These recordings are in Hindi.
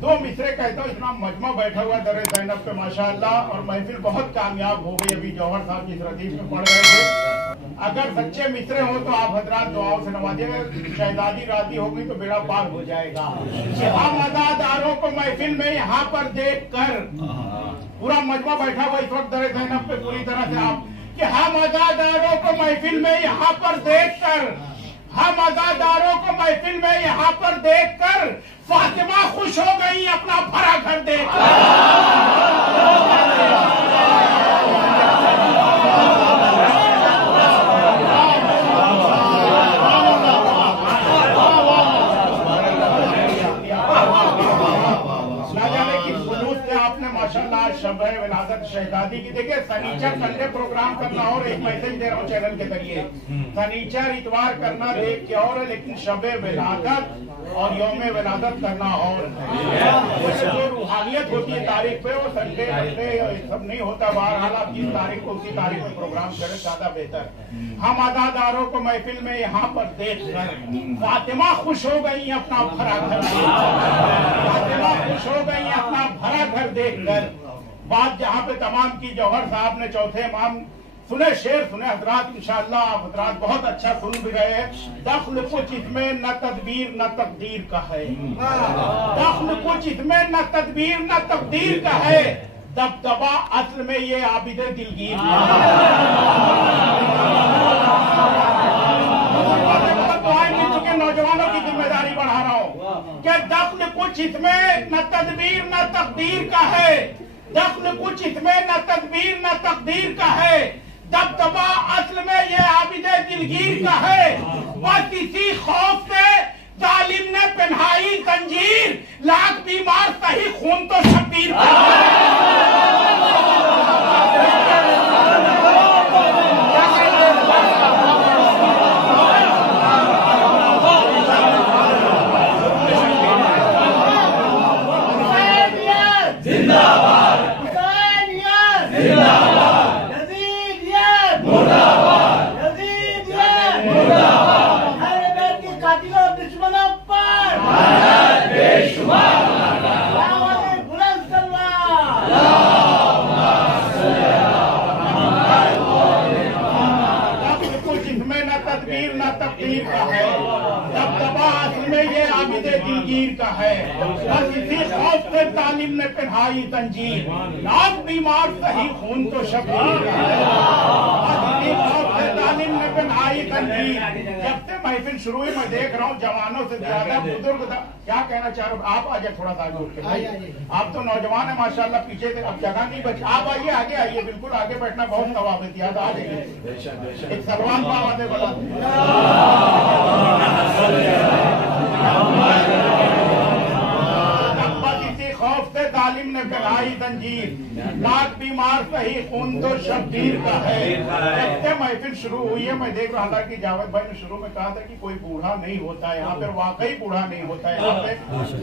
दो मिसरे कहता हूँ, इतना मजमा बैठा हुआ दर ज़ैनब पे माशाअल्लाह, और महफिल बहुत कामयाब हो गई। अभी जौहर साहब जिस रदीफ में पढ़ रहे थे, अगर सच्चे मिसरे हो तो आप हजरात दुआओं से नवाजिएगा। शहजादी राजी होगी तो बेड़ा पार हो जाएगा। हम अदादारों को महफिल में यहाँ पर देख कर, पूरा मजमा बैठा हुआ इस वक्त दर ज़ैनब पे पूरी तरह से आप, कि हम अदादारों को महफिल में यहाँ पर देख कर, हम अदादारों को महफिल में यहाँ पर देखकर फातिमा खुश हो गई अपना भरा घर देखकर। माशाल्लाह शब-ए विलादत शहजादी की देखिए, सनीचर संडे प्रोग्राम करना और एक मैसेज दे रहा हूँ चैनल के जरिए, सनीचर इतवार करना देख के और है, लेकिन शब-ए विलादत और यौम विलादत करना और है। जो रूहानियत होती है तारीख पे, वो संडे सब नहीं होता। बहरहाल आप जिस तारीख को उसी तारीख में प्रोग्राम करें ज्यादा बेहतर। हम अदादारों को महफिल में यहाँ पर देख कर फातिमा खुश हो गई अपना भरा घर, फातिमा खुश हो गई अपना भरा घर देखकर। बात जहाँ पे तमाम की, जौहर साहब ने चौथे इमाम सुने, शेर सुने हजरात, इंशाअल्लाह आप हजरात बहुत अच्छा सुन भी रहे हैं। दख्ल कुछ इसमें न तदबीर न तकदीर का है, दख्ल कुछ इसमें न तदबीर न तकदीर का है, दबदबा असल में ये आबिदे दिलगीर का है। नौजवानों की जिम्मेदारी बढ़ा रहा हूँ कि दख्ल कुछ इसमें न तदबीर न तकदीर का है, दख्ल कुछ इसमें न तदबीर न तकदीर का है, दबदबा असल में ये आबिदे दिलगीर का है। बस इसी खौफ से जालिम ने पहनाई जंजीर, लाख बीमार सही खून तो शब्बीर का दिलगीर का है। बस इसी खौफ से तालिम ने पहनाई तंजीर, लाख बीमार सही खून तो शब्बीर का है। बस इसी खौफ से तालिम ने पहनाई तंजीर। जब से महफिल शुरू हुई मैं देख रहा हूँ जवानों से ज्यादा बुजुर्ग, क्या कहना चाह रहे हो आप? आ जाए थोड़ा सा आगे उठ के भाई, आप तो नौजवान है माशाल्लाह, पीछे से अब जगह नहीं बची। आप आइए, आगे आइए, बिल्कुल आगे बैठना बहुत सवाब है, याद आ जाइए। एक सलमान को आवाज़ बोला, खौफ से तालिम ने फैलाई तंजीर, लाख बीमार सही खून तो शब्बीर का है। जब से महफिल शुरू हुई है मैं देख रहा था कि जावेद भाई ने शुरू में कहा था कि कोई बूढ़ा नहीं होता है यहाँ पे, वाकई बूढ़ा नहीं होता है यहाँ पे।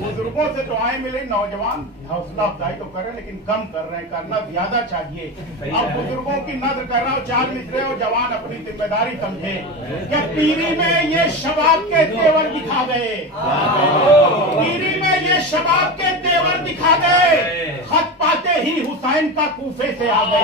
बुजुर्गों से दुआएं मिली, नौजवान हौसला अफजाई तो कर रहे हैं लेकिन कम कर रहे हैं, करना ज्यादा चाहिए। अब बुजुर्गों की नज़र कर रहा हूँ, चार मिसरे और जवान अपनी जिम्मेदारी समझे कि पीरी में ये शबाब के तेवर दिखा गए, पीरी में ये शबाब के तेवर दिखा गए, खत पाते ही हुसैन का कूफे से आ गए।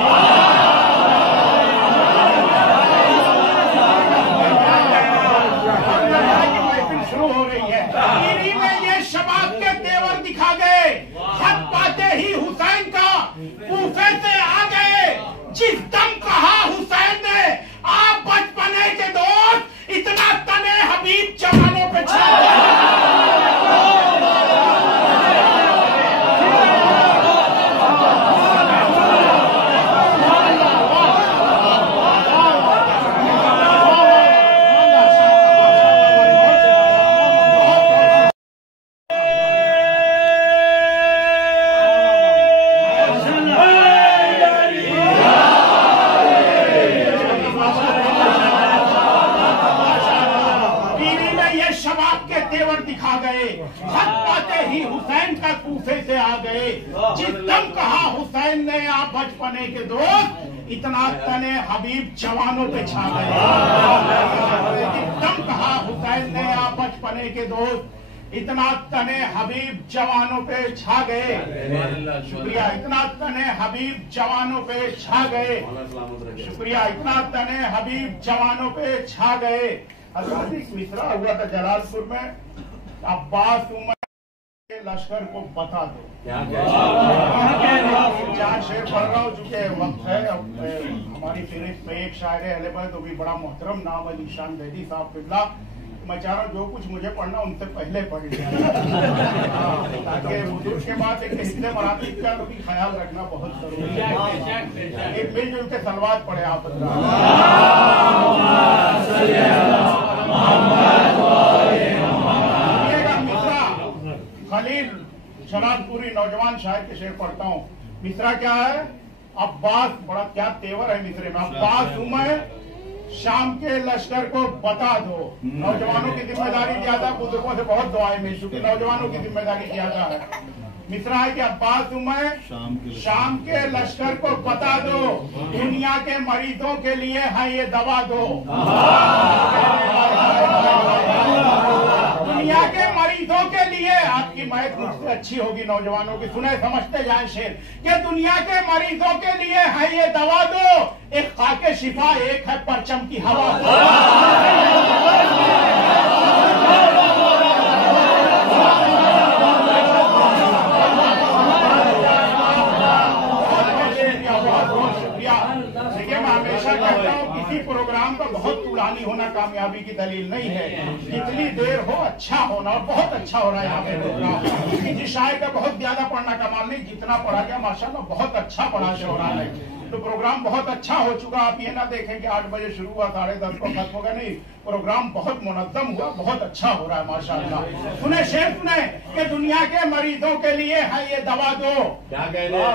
महफिल शुरू हो रही है, पीरी में ये शबाब के तेवर दिखा गए, खत पाते ही हुसैन का कूफे से आ गए। जिस दम कहा हुसैन ने आप बचपने के दोस्त, इतना तने हबीब जवानों पे छा दिखा गए, खत पाते ही हुसैन का कूफे से आ गए। जिस दम कहा हुसैन ने आप बचपने के दोस्त, इतना तने हबीब जवानों पे छा गए। जिस दम कहा हुसैन ने आप बचपने के दोस्त, इतना तने हबीब जवानों पे छा गए। शुक्रिया। इतना तने हबीब जवानों पे छा गए। शुक्रिया। इतना तने हबीब जवानों पे छा गए। असादिक मिसरा हुआ था जलालपुर में, अब्बास उमर लश्कर को बता दो। चार शेर पढ़ रहा हूँ चूंकि वक्त है। हमारी फहरिस्त में एक शायर है अहले बैत, वो भी बड़ा मोहतरम नाम है निशान दैदी साहब किबला। मैं चाह रहा हूँ जो कुछ मुझे पढ़ना उनसे पहले पढ़ लिया ताकि हुजूर के बाद एक हिस्से मरातीब का भी ख्याल रखना बहुत जरूरी है। एक मिलजुल के सलवात पढ़े आप खलील शराबपुरी नौजवान शायर के शेर पढ़ता हूँ। मिसरा क्या है? अब्बास, बड़ा क्या तेवर है मिसरे में। अब्बास उमर शाम के लश्कर को बता दो। नौजवानों की जिम्मेदारी ज्यादा, बुजुर्गों से बहुत दुआएं मिल चुकी, नौजवानों की जिम्मेदारी ज्यादा है। मिसरा है कि अब्बास उमर शाम के लश्कर को बता दो, दुनिया के मरीजों के लिए है ये दवा दो। दुनिया के मरीजों के लिए आपकी मयत मुझसे अच्छी होगी नौजवानों की, सुने समझते जाए शेर कि दुनिया के मरीजों के लिए है ये दवा दो, एक खाके शिफा एक है परचम की हवा दो। हमेशा कहता हूँ किसी प्रोग्राम का बहुत पुरानी होना कामयाबी की दलील नहीं है, जितनी देर हो अच्छा होना। और बहुत अच्छा हो रहा है यहाँ पे प्रोग्राम। किसी शायर का बहुत ज्यादा पढ़ना कमाल नहीं, जितना पढ़ा गया माशाल्लाह बहुत अच्छा पढ़ा से हो रहा है। तो प्रोग्राम बहुत अच्छा हो चुका। आप ये ना देखें कि 8 बजे शुरू हुआ 10:30 को खत्म होगा, नहीं, प्रोग्राम बहुत मुनज्जम हुआ, बहुत अच्छा हो रहा है माशाल्लाह। सुने शेर सुने कि दुनिया के मरीजों के लिए है ये दवा दो, क्या कह रहे हैं?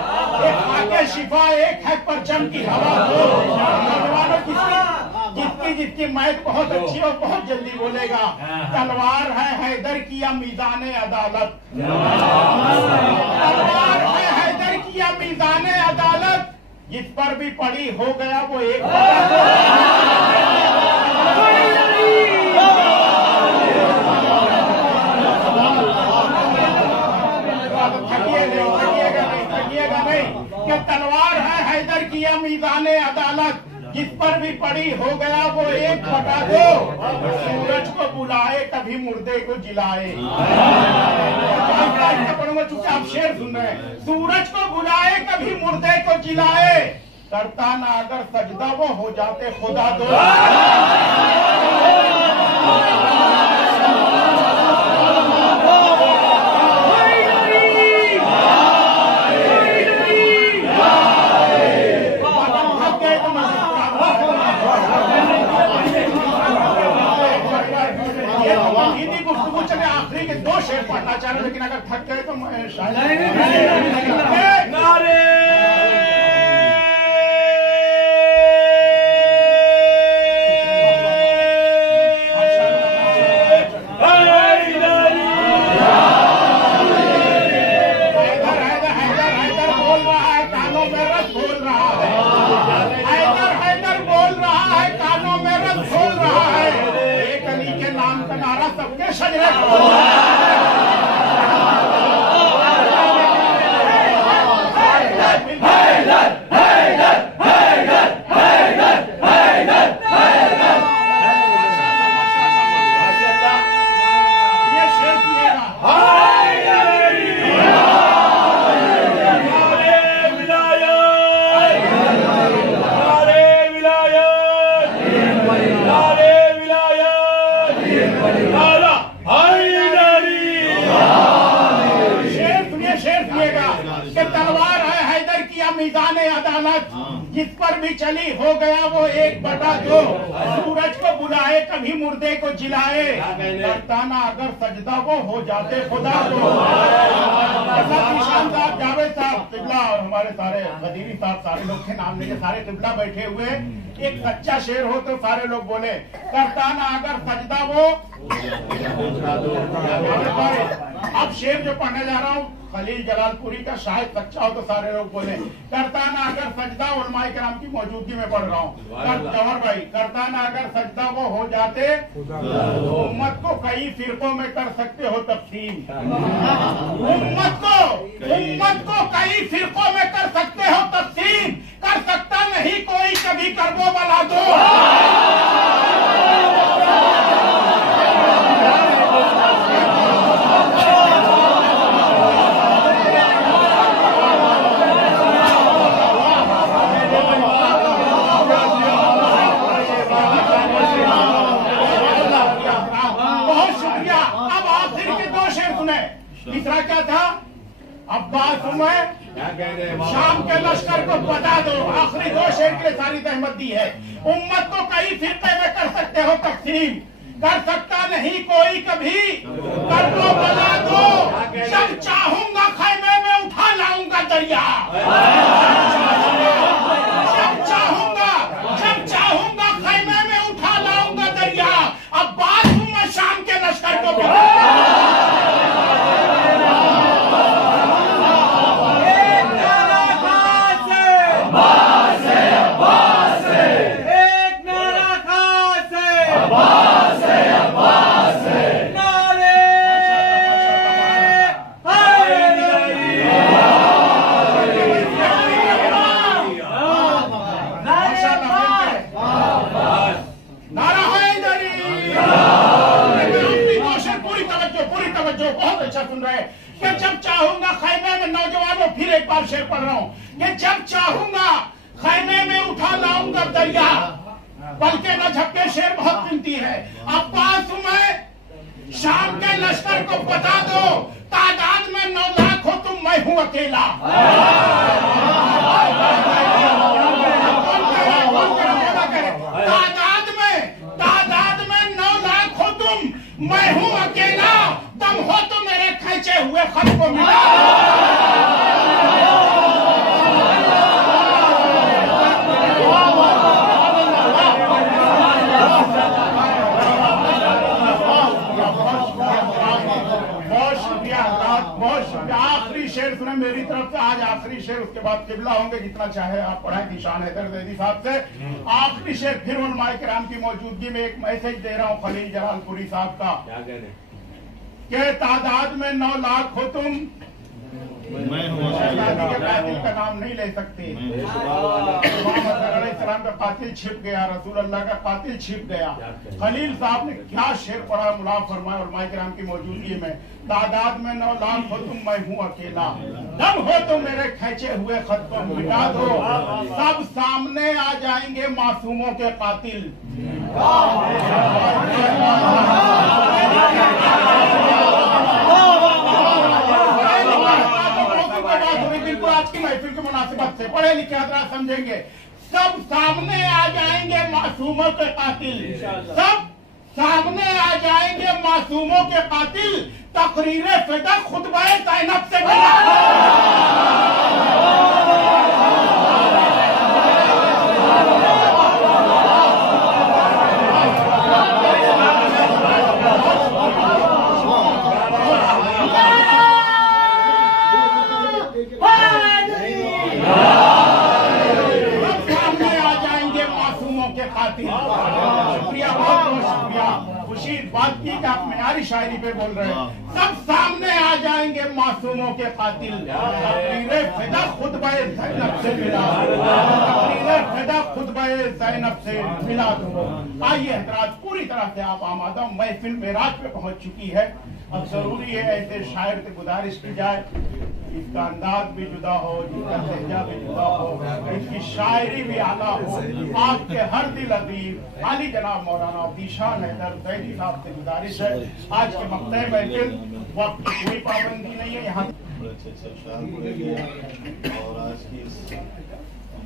एक खाके शिफा एक है परचम की हवा दो। नौजवानों जिसकी जिसकी मयत बहुत अच्छी और बहुत जल्दी बोलेगा। तलवार है हैदर की या मीज़ान अदालत, तलवार है हैदर की या मीज़ान अदालत, जिस पर भी पड़ी हो गया वो एक। थकिएगा नहीं कि तलवार है हैदर की या मीज़ान अदालत, जिस पर भी पड़ी हो गया वो एक बता दो। सूरज को बुलाए कभी मुर्दे को जिलाए। पढ़ूंगा चूंकि आप शेर सुन रहे हैं। सूरज को बुलाए कभी मुर्दे को जिलाए, करता ना अगर सजदा वो हो जाते खुदा दो। आखिरी के 2 शेर पढ़ना चाह रहे, लेकिन अगर थक गए तो मैं हैदर बोल रहा है, कानों में रस बोल रहा है। हैदर बोल रहा है, कानों में रस बोल रहा है। एक अली के नाम का नारा सबके शजरे मीज़ान अदालत, जिस पर भी चली हो गया वो 1/2। सूरज को बुलाए कभी मुर्दे को जिलाए, करता ना अगर सजदा वो हो जाते खुदा को। जावेद साहब किबला और हमारे सारे खदीरी साहब सारे लोग के नाम लेके सारे किबला बैठे हुए, एक सच्चा शेर हो तो सारे लोग बोले करता ना अगर सजदा वो। अब शेर जो पढ़ने जा रहा हूँ खलील जलालपुरी का, शायद सच्चा हो तो सारे लोग बोले करता ना अगर सजदा, उलमाए किराम की मौजूदगी में पढ़ रहा हूँ। जौहर भाई, करता ना अगर सजदा वो हो जाते, उम्मत को कई फिरकों में कर सकते हो तकसीम। उम्मत को कई फिरकों में कर सकते हो तकसीम, कर सकता नहीं कोई कभी करबो बला दो। तीसरा क्या था? अब्बास उमर शाम के लश्कर को बता दो। आखिरी दो शेर के लिए सारी तहमत दी है। उम्मत को कई फिरके में कर सकते हो तकसीम, कर सकता नहीं कोई कभी कर दो बता दो। जब चाहूंगा खैमे में उठा लाऊंगा दरिया, जब चाहूंगा खैमे में उठा लाऊंगा दरिया। अब्बास उमर शाम के लश्कर को सुन रहे कि जब चाहूंगा खैमे में, नौजवानों फिर एक बार शेर पढ़ रहा हूँ कि जब चाहूंगा खैमे में उठा लाऊंगा दरिया। बल्कि न झपके शेर बहुत कीमती है। अब्बास उमर शाम के लश्कर को बता दो, तादाद में 9 लाख हो तुम, मैं हूं अकेला। तादाद में 9 लाख हो तुम, मैं हूं अकेला। दम हो तो मेरे खींचे हुए खत को मिला। आखिरी शेर सुने मेरी तरफ से, आज आखिरी शेर, उसके बाद किबला होंगे, जितना चाहे आप पढ़ाएं निशान हैदर ज़ैदी साहब से। आखिरी शेर फिर उलमाए किराम की मौजूदगी में एक मैसेज दे रहा हूँ खलील जलालपुरी साहब का कि तादाद में 9 लाख हो तुम, शहजादी के कातिल का नाम नहीं ले सकते। इस्लाम का कातिल छिप गया, रसूल अल्लाह का कातिल छिप गया। खलील साहब ने क्या शेर पढ़ा, मुला फरमाया उलमाए किराम की मौजूदगी में, तादाद में 9 लाख हो तुम, मैं हूँ अकेला। दम हो तो मेरे खींचे हुए खत को मिटा दो। सब सामने आ जाएंगे मासूमों के कातिल। बिल्कुल आज की महफिल के मुनासिबत से पढ़े लिखे हजरात समझेंगे। सब सामने आ जाएंगे मासूमों के कातिल, सब सामने आ जाएंगे मासूमों के कातिल। तकरीरे फिदा खुतबे ज़ैनब से शुक्रिया, बहुत बहुत शुक्रिया। खुशी इस बात की कि आप मेयारी शायरी पे बोल रहे हैं। सब सामने आ जाएंगे मासूमों के कातिल। तकरीरे फिदा खुतबे ज़ैनब से मिला, तकरीरे फिदा खुतबे ज़ैनब से मिला दो। आइए हजरात, पूरी तरह से आप आमादा, महफिल मेराज पे पहुंच चुकी है। अब जरूरी है ऐसे शायर से गुजारिश की जाए, इसका अंदाज भी जुदा हो, इसका लहजा भी जुदा हो, इसकी शायरी भी आला हो। आपके हर दिल अजीज आली जनाब मौलाना अब्दीशान हैदर ज़ैदी साहब से गुजारिश है, आज के मक्ते महफिल वक्त की कोई पाबंदी नहीं है। यहाँ बड़े अच्छे शायर बोले और आज की इस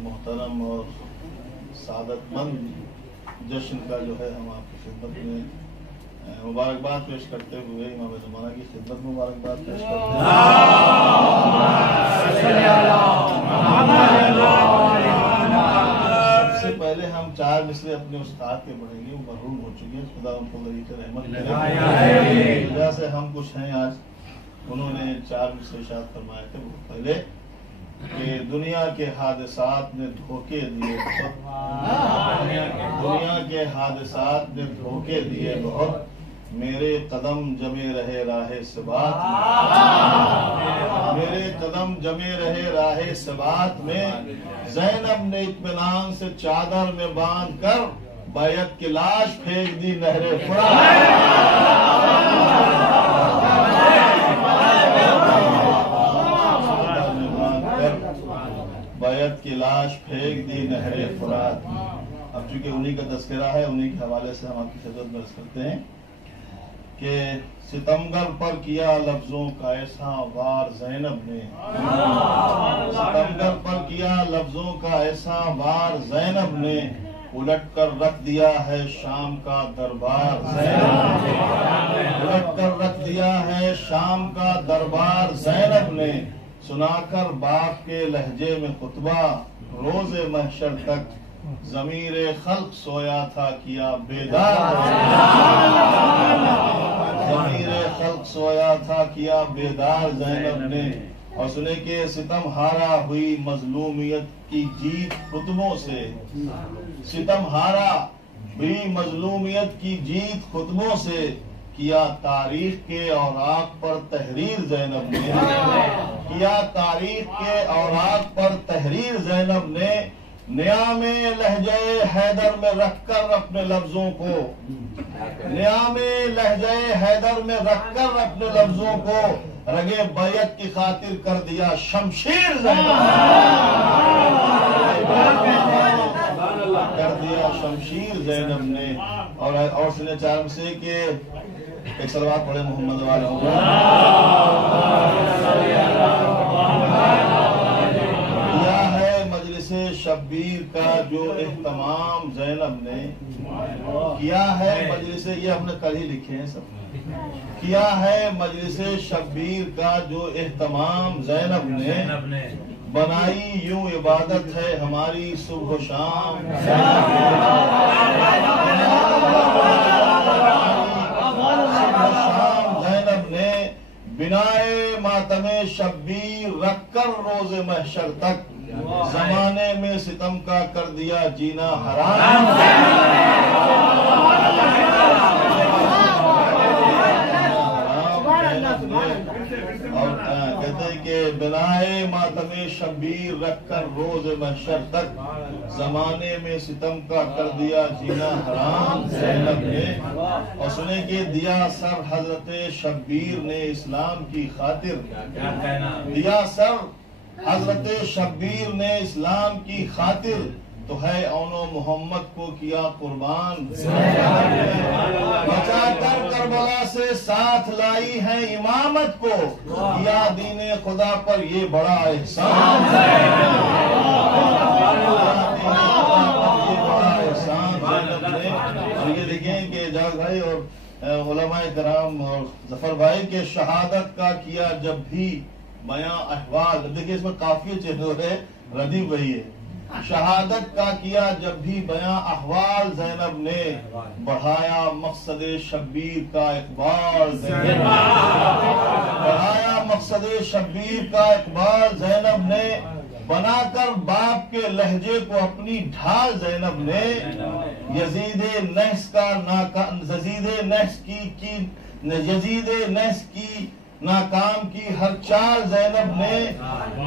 मोहतरम और सादतमंद जश्न का जो है हम आपकी खिदमत में मुबारकबाद पेश करते हुए इमाम ज़माना की खिदमत मुबारकबाद पेश करते हैं। सिलसिले अपने उस्ताद के पढ़ेंगे, वो मरहूम हो चुके हैं, खुदा उनको दरीक़ रहमत करे। वजह से हम कुछ हैं आज। उन्होंने 4 विशेषात फरमाए थे बहुत पहले कि दुनिया के हादसात ने धोखे दिए बहुत, दुनिया के हादसात ने धोखे दिए बहुत, मेरे कदम जमे रहे राहे सबात में, मेरे कदम जमे रहे राहे सबात में। ज़ैनब ने इत्मीनान से चादर में बांध कर बैत की लाश फेंक दी नहरे फुरात। बैत की लाश फेंक दी नहरे फुरात। अब चूंकि उन्हीं का तस्करा है, उन्हीं के हवाले से हम आपकी खिदमत में अर्ज़ करते हैं कि सितमगर पर किया लफ्जों का ऐसा वार ज़ैनब ने, सितमगर पर किया लफ्जों का ऐसा वार ज़ैनब ने, उलट कर रख दिया है शाम का दरबार ज़ैनब ने, उलट कर रख दिया है शाम का दरबार ज़ैनब ने। सुनाकर बाप के लहजे में खुतबा रोज़े महशर तक, ज़मीरे खल्क सोया था किया बेदार, ज़मीरे खल्क सोया था किया बेदार ज़ैनब ने। और सुने के सितम हारा हुई मजलूमियत की जीत खुतबों से, सितम हारा हुई मजलूमियत की जीत खुतबों से, किया तारीख के औराक पर तहरीर ज़ैनब ने, किया तारीख के औराक पर तहरीर ज़ैनब ने। नियामे लहजे हैदर में रखकर अपने लफ्जों को, नियामे लहजे हैदर में रखकर अपने लफ्जों को, रगे बैत की खातिर कर दिया शमशीर ज़ैनब, कर दिया शमशीर ज़ैनब ने। और सुने 4 से के एक सलवात पढ़े मोहम्मद वाले। शब्बीर का जो एहतमाम ज़ैनब ने किया है, मजलिसे ये हमने कल ही लिखे हैं सब, किया है मजलिसे शब्बीर का जो एहतमाम ज़ैनब ने, बनाई यूं इबादत है हमारी सुबह शाम, ज़ैनब ने बिनाए मातमे शब्बीर रखकर रोज़े महशर तक, जमाने में सितम का कर दिया जीना हराम। और कहते हैं कि बिनाए मातमे शब्बीर रखकर रोज महशर तक, जमाने में सितम का कर दिया जीना हराम ज़ैनब ने। और सुने के दिया सर हजरत शब्बीर ने इस्लाम की खातिर, दिया सर हजरत शब्बीर ने इस्लाम की खातिर, तो है औनो मोहम्मद को किया कुर्बान। बचाकर करबला से साथ लाई है इमामत को, किया दीने खुदा पर ये बड़ा एहसान, ये बड़ा एहसान। और ये देखें कि जाग भाई और उलमाए कराम और जफर भाई के शहादत का किया जब भी बयां अहवाल, देखिए इसमें काफी चेहरे है, रदी वही है। शहादत का किया जब भी बयां अहवाल ज़ैनब ने, बढ़ाया मकसद शब्बीर का इकबाल, बढ़ाया मकसद शब्बीर का इकबाल ज़ैनब ने। बनाकर बाप के लहजे को अपनी ढाल ज़ैनब ने, यजीदे नहस का यजीदे नहस की नाकाम की हर चाल ज़ैनब ने।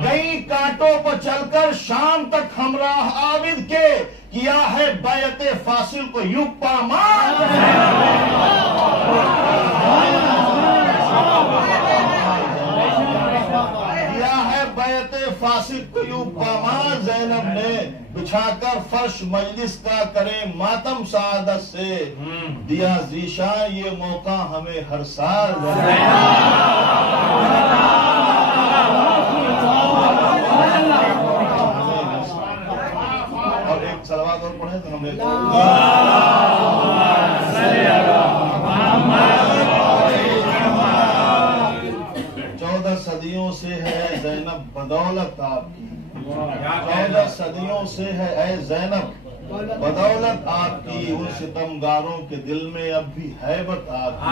कई कांटों पर चलकर शाम तक हमराह आबिद के, किया है बैत फासिल को यूं पामाल, किया है बैत फासिल को यूं पामाल ज़ैनब ने। बिछाकर फर्श मजलिस का करें मातम सादत से, दिया ज़ीशा ये मौका हमें हर साल। और एक सलवात और पढ़े तो हमें 14 सदियों से है ज़ैनब बदौलत आपकी, 14 सदियों से है ऐ ज़ैनब बदौलत आपकी उन सितमगारों के दिल में अब भी हैबत आपकी।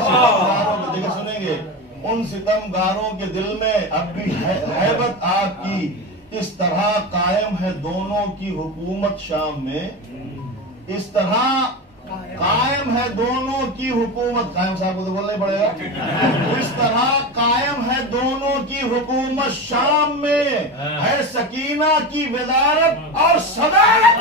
सितमगारों के, देखिए सुनेंगे, उन सितमगारों के दिल में अब भी हैबत आपकी। इस तरह कायम है दोनों की हुकूमत शाम में, इस तरह कायम है दोनों की हुकूमत। कायम साहब को तो बोलना ही पड़ेगा। इस तरह कायम है दोनों की हुकूमत शाम में, है सकीना की विदारत और सदारत।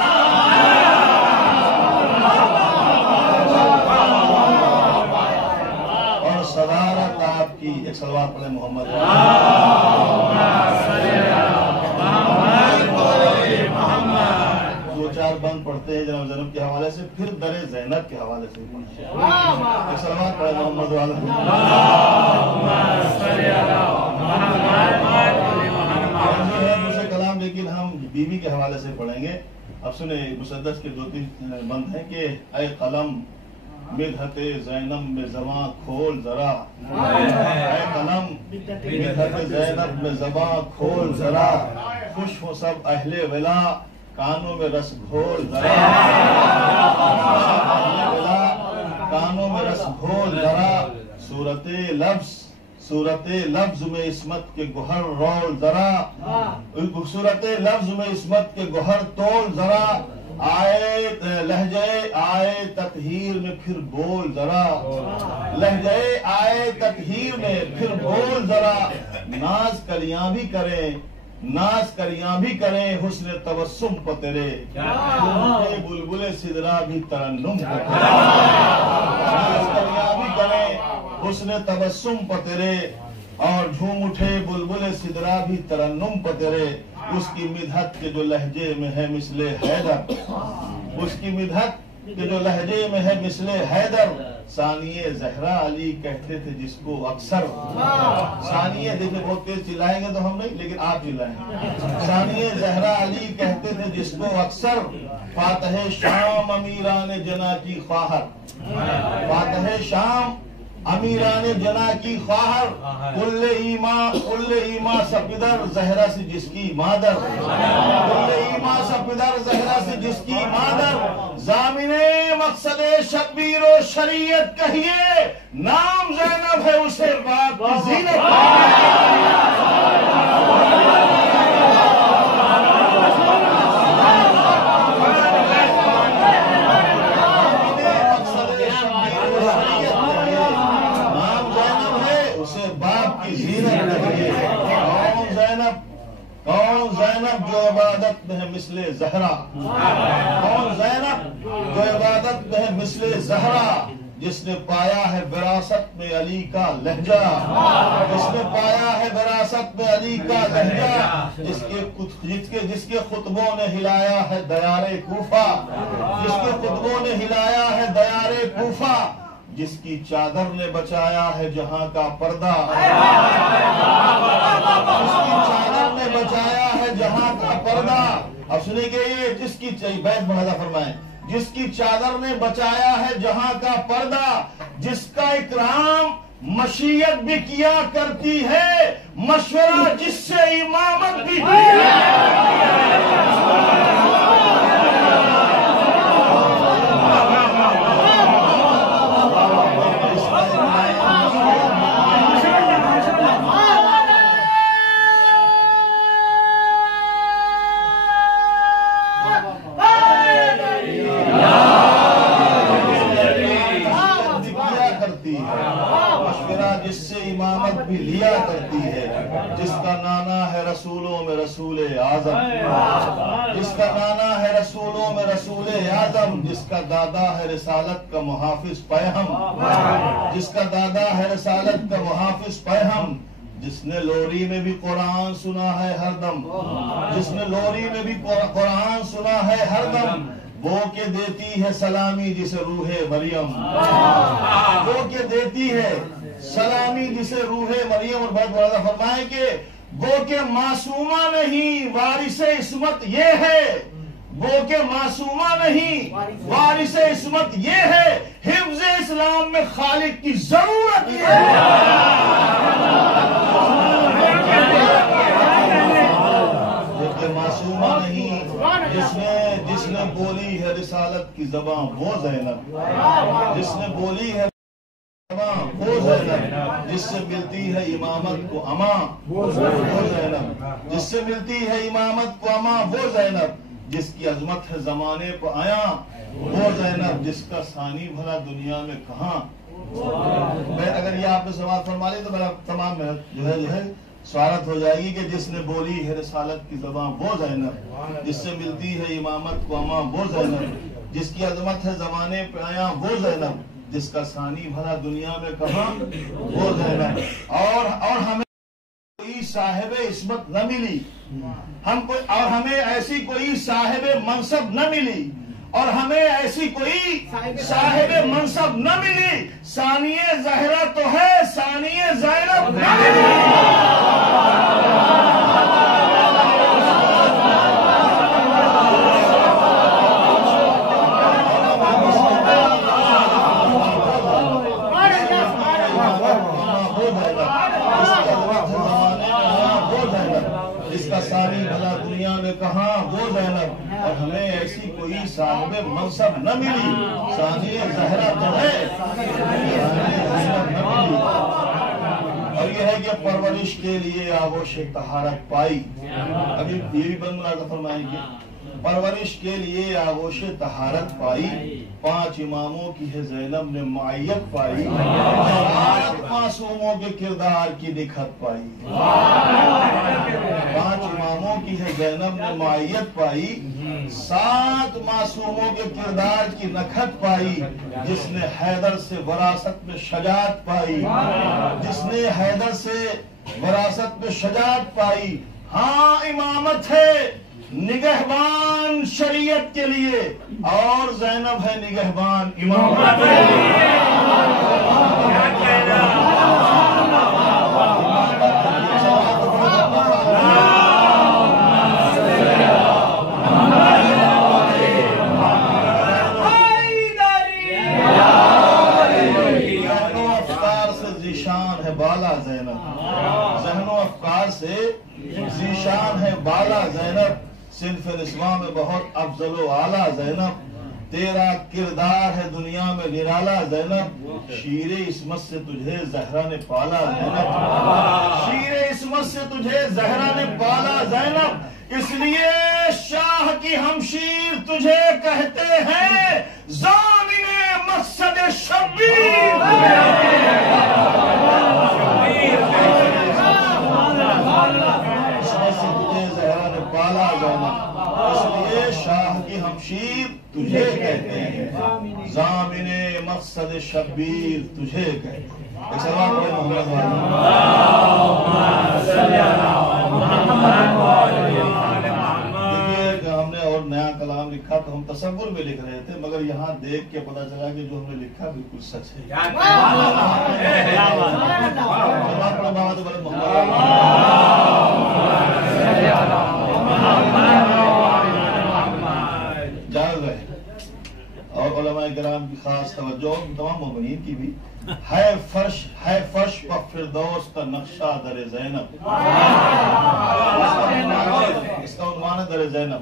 और सदारत आपकी। एक सलवात पढ़े मोहम्मद। दो चार बंद पढ़ते हैं जनाब ज़ैनब के हवाले से, फिर दरे ज़ैनब के हवाले से पढ़ते हैं। एक सलवात पढ़े मोहम्मद वाला। दूसरे कलाम लेकिन हम बीवी के हवाले से पढ़ेंगे। अब सुने, मुसद्दस के 2-3 बंद हैं कि ऐ कलम मिदहते ज़ैनब में ज़बां खोल जरा, ऐ कलम मिदहते ज़ैनब में ज़बां खोल जरा, खुश हो सब अहले विला कानों में रस घोल जरा, कानों में रस घोल जरा, सूरते लफ्ज में इस्मत के गुहर रोल जरा, सूरते लफ्ज में इस्मत के गुहर तोल जरा, आए लहजे आए ततहीर में फिर बोल जरा, लहजे आए ततहीर में फिर बोल जरा, नाज कलियां भी करें, नाज करियां भी करें हुस्न तबस्सुम पर तेरे, बुलबुले सिदरा भी तरन्नुम पर तेरे, नाज करियां भी करें हुस्न तबस्सुम पर तेरे, और झूम उठे बुलबुले सिदरा भी तरन्नुम पर तेरे, उसकी मिदहत के जो लहजे में है मिसले हैदर, उसकी मिदहत के जो लहजे में है मिसले हैदर, सानिये ज़हरा अली कहते थे जिसको अक्सर, सानिये देखिए बहुत तेज चिल्लाएंगे तो हम नहीं, लेकिन आप चिल्लाएंगे। सानिये ज़हरा अली कहते थे जिसको अक्सर, फातह शाम अमीरान जना की ख्वाहर, फातह शाम अमीरान जना की ख्वाहर, कुल्ले ईमा सपिदर जहरा से जिसकी मादर, कुल्ले ईमा सपिदर जहरा से जिसकी मादर, जामिने मकसदे शब्बीर और शरीयत कहिए, नाम ज़ैनब है उसे बाप की ज़ीनत। कौन ज़ैनब जो इबादत में है मिसले ज़हरा, कौन ज़ैनब जो इबादत में है मिसले ज़हरा, जिसने पाया है विरासत में अली का लहजा, जिसने पाया है विरासत में अली का लहजा, जिसके खुतबों ने हिलाया है दयारे कूफा, जिसके खुतबों ने हिलाया है दयारे कूफा, जिसकी चादर ने बचाया है जहां का पर्दा, जिसकी चादर ने बचाया है जहां का पर्दा। अब सुनेंगे ये, जिसकी बैत मुलाजा फरमाएं, जिसकी चादर ने बचाया है जहां का पर्दा, जिसका इकराम मशीयत भी किया करती है, मशवरा जिससे इमामत भी की भी लिया करती है, जिसका नाना है रसूलों में रसूल आजम, जिसका नाना है रसूलों में रसूल आजम, जिसका दादा है रिसालत का मुहाफिज पैहम, जिसका दादा है रिसालत का मुहाफिज पैहम, जिसने लोरी में भी कुरान सुना है हरदम, जिसने लोरी में भी कुरान सुना है हरदम, वो के देती है सलामी जिसे रूहे मरियम, वो के देती है सलामी जिसे रूहे मरियम। और बहुत बड़ा फरमाए कि वो के मासूमा नहीं वारिसे इस्मत ये है, वो के मासूमा नहीं वारिसे इस्मत ये है, हिफ्ज़ इस्लाम में खालिक की जरूरत ये है। वो के मासूमा नहीं जिसने रिसालत की ज़बां वो ज़ैनब जिसने बोली है वो ज़ैनब, जिससे मिलती है इमामत को अमा वो ज़ैनब, जिससे मिलती है इमामत को अमा वो ज़ैनब, जिसकी अजमत है जमाने पर आया वो ज़ैनब, जिसका सानी भला दुनिया में कहाँ। मैं अगर ये आपने सवाल फरमा ले तो मेरा तमाम मेहनत जो है स्वागत हो जाएगी कि जिसने बोली है रिसालत की ज़बां वो ज़ैनब, जिससे मिलती है इमामत को अमा वो ज़ैनब, जिसकी अजमत है जमाने पे आया वो ज़ैनब, जिसका सानी भला दुनिया में कहाँ वो ज़ैनब। और हमें कोई साहिब इस्मत न मिली, और हमें ऐसी कोई साहिब मनसब न मिली, और हमें ऐसी कोई साहिब मनसब न मिली। सानिए ज़हरा तो है, सानिए ज़ैनब न मिली। जिसका सारी भला दुनिया में कहाँ वो ज़ैनब, और हमें ऐसी कोई साहिब मनसब न मिली। सानिए ज़हरा तो है, और यह है कि परवरिश के लिए आगोश तहारत पाई। अभी ये भी बंद मुलाज़ा फरमाएंगे। परवरिश के लिए आगोश तहारत पाई, 5 इमामों की है ज़ैनब ने मायत पाई, 8 मासूमों के किरदार की निखत पाई। 5 इमामों की है ज़ैनब ने मायत पाई, 7 मासूमों के किरदार की नखत पाई, जिसने हैदर से वरासत में शजात पाई, जिसने हैदर से वरासत में शजात पाई। हाँ, इमामत है निगहबान शरीयत के लिए, और ज़ैनब है निगहबान इमामत के लिए। अफ़कार से ज़ीशान है बाला ज़ैनब, ज़हनो अफ़कार से ज़ीशान है बाला ज़ैनब, सिन्फ़ निस्वा में बहुत अफ़ज़ल आला ज़ैनब, तेरा किरदार है दुनिया में निराला ज़ैनब, शीरे इस्मत से तुझे ज़हरा ने पाला ज़ैनब, शीरे इस्मत से तुझे ज़हरा ने पाला ज़ैनब, इसलिए शाह की हमशीर तुझे कहते हैं ज़ामिने मक़सद शब्बीर। इसलिए शाह की हमशीर तुझे कहते हैं, ज़ामिने मक़सद शब्बीर तुझे कहते हैं। एक सवाल पढ़े मोहम्मद देखिए, हमने और नया कलाम लिखा तो हम तसव्वुर में लिख रहे थे, मगर यहाँ देख के पता चला कि जो हमने लिखा बिल्कुल सच है। जायज़ है, और उलमाए किराम की खास तवज्जो, तमाम मोमिनीन की भी है। फर्श व फिरदौस का नक्शा दर ज़ैनब, इसका उन्वान दर ज़ैनब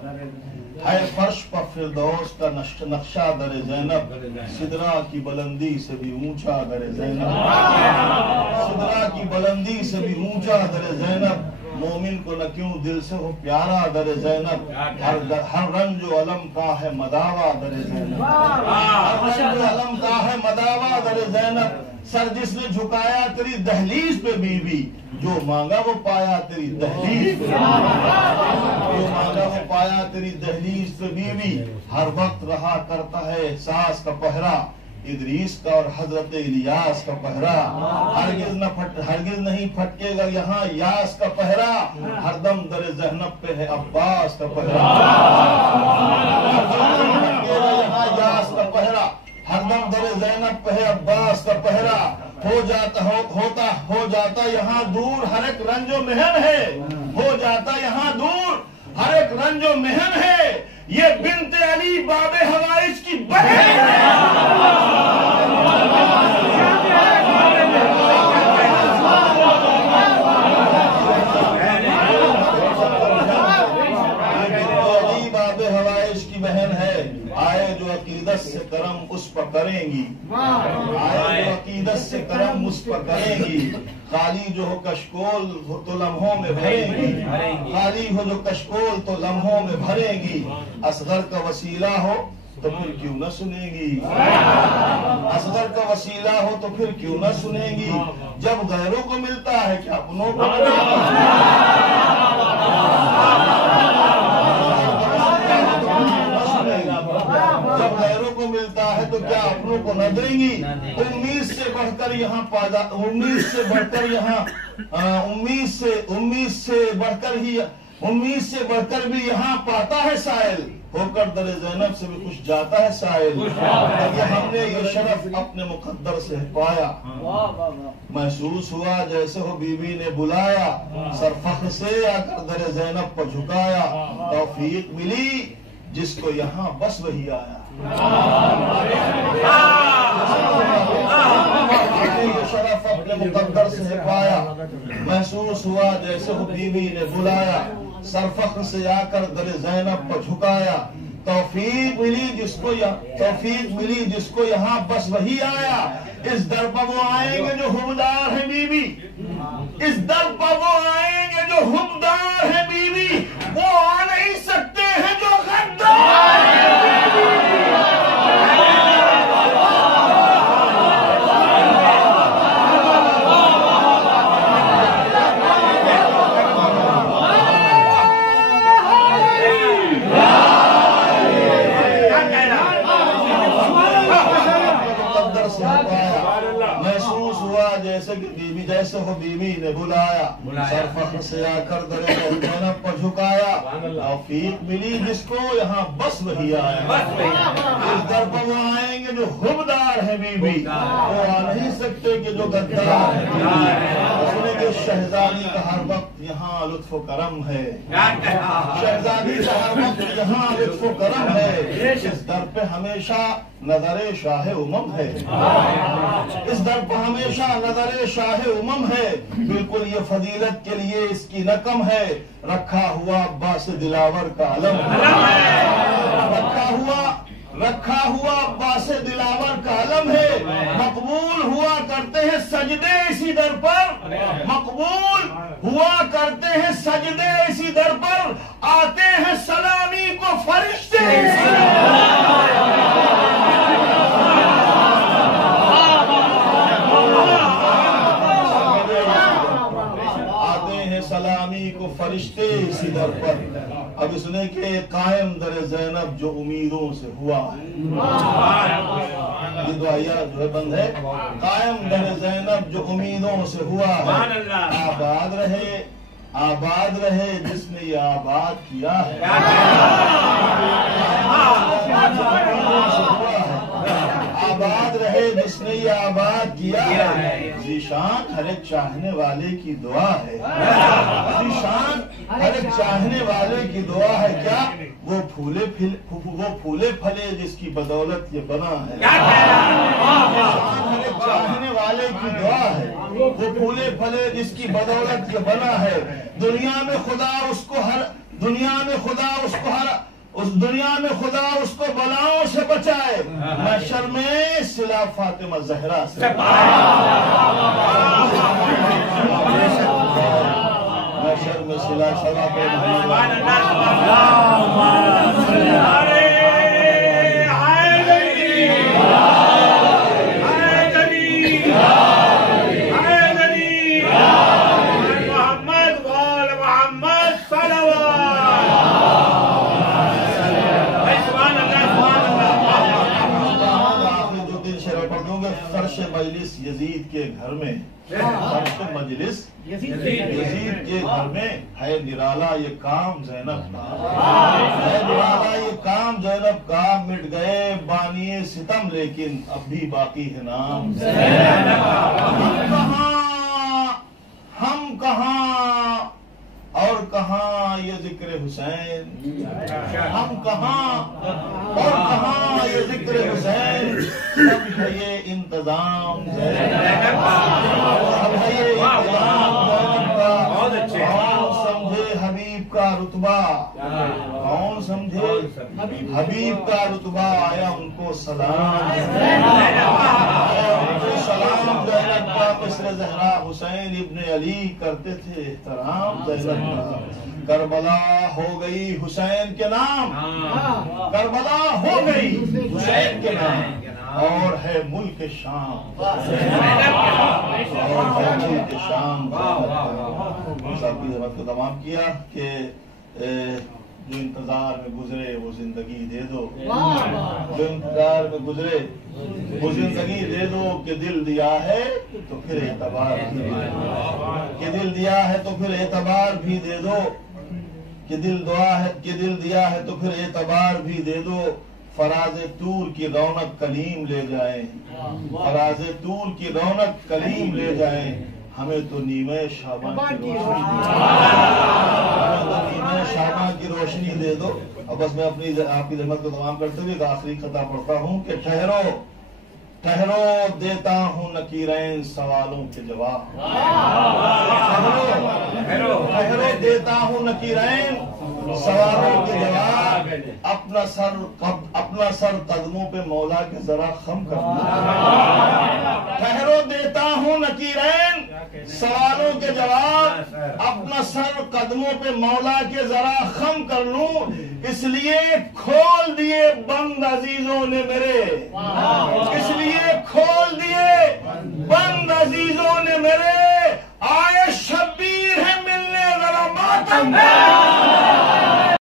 है। फर्श व फिरदौस का नक्शा दर ज़ैनब, सिदरा की बुलंदी से भी ऊंचा दर ज़ैनब, सिदरा की बुलंदी से भी ऊंचा दर ज़ैनब, मोमिन को न क्यों दिल से हो प्यारा दर ज़ैनब, हर रंज अलम का है मदावा दर ज़ैनब, हर रंज अलम का है मदावा दर ज़ैनब, सर जिसने झुकाया तेरी दहलीज पे बीबी, जो मांगा वो पाया तेरी दहलीज पे, जो मांगा वो पाया तेरी दहलीज पे बीबी, हर वक्त रहा करता है एहसास का पहरा, इदरीस का और हजरत इलियास का पहरा, हरगिज नहीं फटकेगा यहाँ यास का पहरा, हरदम दर ज़हनब पे है अब्बास का पहरा, यहाँ यास का पहरा, हरदम दर ज़ैनब पे है अब्बास का पहरा, हो जाता यहाँ दूर हर एक रंजो महन है, हो जाता यहाँ दूर हर एक रंजो महन है, ये बिन्ते अली बाबे हवाइज की बहन है। करेंगी, आए जो अकीदत से करम मुझ पर करेंगी, खाली जो हो कशकोल हो तो लम्हों में भरेंगी, खाली हो जो कशकोल तो लम्हों में भरेंगी, असगर का वसीला हो तो फिर क्यों न सुनेंगी, असगर का वसीला हो तो फिर क्यों न सुनेंगी, जब गैरों को मिलता है क्या अपनों को, जब गैरों को मिलता है तो क्या अपनों को न देंगी। उम्मीद से बढ़कर यहाँ पैदा, उम्मीद से बढ़कर यहाँ उम्मीद से बढ़कर भी यहाँ पाता है साइल, होकर दर ज़ैनब से भी कुछ जाता है साइल, अगर हमने ये शरफ अपने मुकद्दर से पाया, महसूस हुआ जैसे हो बीवी ने बुलाया, सरफख से आकर दर ज़ैनब पर झुकाया, तौफीक मिली जिसको यहाँ बस वही आया, ये शरफ अपने मुकद्दर से पाया, महसूस हुआ जैसे हो बीवी ने बुलाया, सरफख से आकर दर ज़ैनब पर झुकाया, तौफीक मिली जिसको यहाँ बस वही आया। इस दर पर वो आएंगे जो हुबदार है बीवी, इस दर पर वो आएंगे जो हुबदार है बीवी, वो आ नहीं सकते हैं जो गद्दार है। जैसे हो बीवी ने बुलाया, सरफख से आकर दर ज़ैनब पर झुकाया, तौफीक मिली जिसको यहाँ बस वही आया। इस दर पर वो आएंगे जो हुबदार है बीवी, वो आ नहीं सकते कि जो गद्दार है। सुनेंगे शहजादी का हर वक्त यहाँ लुत्फ करम है, शहजादी का हर वक्त यहाँ लुत्फ करम है, इस दर पे हमेशा नजरे शाह उमम है, इस दर पर हमेशा नजरे शाह उमम है, बिल्कुल ये फजीलत के लिए इसकी नकम है, रखा हुआ अब्बास दिलावर का अलम है, रखा हुआ अब्बास दिलावर का अलम है, मकबूल हुआ करते हैं सजदे इसी दर पर, मकबूल हुआ करते हैं सजदे इसी दर पर, आते हैं सलामी को फरिश्ते सलामी को फरिश्ते इसी दर पर। अब इसने के कायम दर ज़ैनब जो उम्मीदों से हुआ है, ये दुआया जो है बंद है, कायम दर ज़ैनब जो उम्मीदों से हुआ है, आबाद रहे जिसने ये आबाद किया है, आबाद रहे जिसने ये आबाद किया है, ज़ीशान हर एक चाहने वाले की दुआ है, ज़ीशान हर एक चाहने वाले की दुआ है, क्या वो फूले फले जिसकी बदौलत ये बना है, ज़ीशान हर एक चाहने वाले की दुआ है, वो फूले फले जिसकी बदौलत ये बना है, दुनिया में खुदा उसको बलाओं से बचाए, महशर में सिला फातिमा ज़हरा से, महशर में सिला मजलिस यजीद के घर में, मजलिस यजीद के घर में है निराला ये काम ज़ैनब का, है निराला ये काम ज़ैनब का, मिट गए बानिए सितम लेकिन अब भी बाकी है नाम ज़ैनब। हम कहाँ और कहाँ ये जिक्र हुसैन, हम कहाँ और कहाँ ये जिक्र हुसैन, सब है ये इंतजाम ज़ैनब का, सब है ये इंतजाम ज़ैनब का, समझे हबीब का रुतबा कौन समझे? हबीब का रुतबा आया उनको सलाम, उनको सलाम। ज़ैनब का मिस्र ज़हरा हुसैन इब्ने अली करते थे एहतराम ज़ैनब का। करबला हो गई हुसैन के नाम, करबला हो गई हुसैन के नाम, और है मुल्क शाम, और है मुल्क शाम। साहब की जरूरत को तमाम किया कि जो इंतजार में गुजरे वो जिंदगी दे दो, जो इंतजार में गुजरे वो जिंदगी दे दो। कि दिल दिया है तो फिर एतबार भी दे दो, कि दिल दिया है तो फिर एतबार भी दे दो, कि दिल दिया है तो फिर एतबार भी दे दो। फराज़े तूर की रौनक कलीम ले जाए, फराज़े तूर की रौनक कलीम ले जाए। हमें तो नीमे शाबान की रोशनी, हमें तो नीमे शाबान की रोशनी दे दो। अब बस मैं अपनी आपकी जहमत को तमाम करते हुए आखिरी खता पढ़ता हूँ कि ठहरो ठहरो देता हूँ नकीरैन सवालों के जवाब, ठहरो देता हूँ नकीरैन सवालों के जवाब। अपना सर कदमों पे मौला के जरा खम करना, ठहरो देता हूँ नकीरैन सवालों के जवाब। अपना सर कदमों पे मौला के जरा खम कर लूं, इसलिए खोल दिए बंद अजीजों ने मेरे,